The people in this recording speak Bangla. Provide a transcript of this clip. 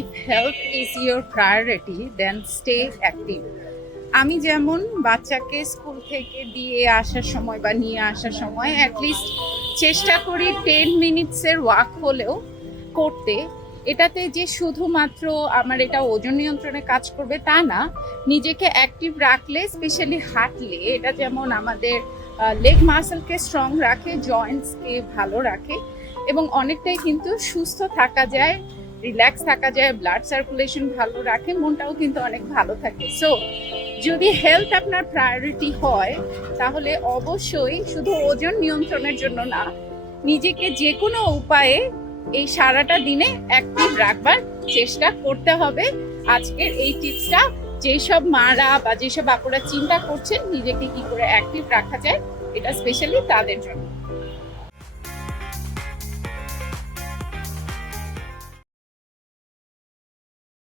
If health is your priority, then stay active. আমি যেমন বাচ্চাকে স্কুল থেকে দিয়ে আসার সময় বা নিয়ে আসার সময় অ্যাটলিস্ট চেষ্টা করি 10 মিনিটসের ওয়াক হলেও করতে। এটাতে যে শুধুমাত্র আমার এটা ওজন নিয়ন্ত্রণে কাজ করবে তা না, নিজেকে অ্যাক্টিভ রাখলে, স্পেশালি হাঁটলে, এটা যেমন আমাদের লেগ মাসেলকে স্ট্রং রাখে, জয়েন্টসকে ভালো রাখে এবং অনেকটাই কিন্তু সুস্থ থাকা যায়, রিল্যাক্স থাকা যায়, ব্লাড সার্কুলেশন ভালো রাখে, মনটাও কিন্তু অনেক ভালো থাকে। সো যদি হেলথ আপনার প্রায়োরিটি হয় তাহলে অবশ্যই শুধু ওজন নিয়ন্ত্রণের জন্য না, নিজেকে যে কোনো উপায়ে এই সারাটা দিনে অ্যাক্টিভ রাখবার চেষ্টা করতে হবে। আজকের এই টিপসটা যেসব মারা বা যেসব আপুরা চিন্তা করছেন নিজেকে কি করে অ্যাক্টিভ রাখা যায়, এটা স্পেশালি তাদের জন্য।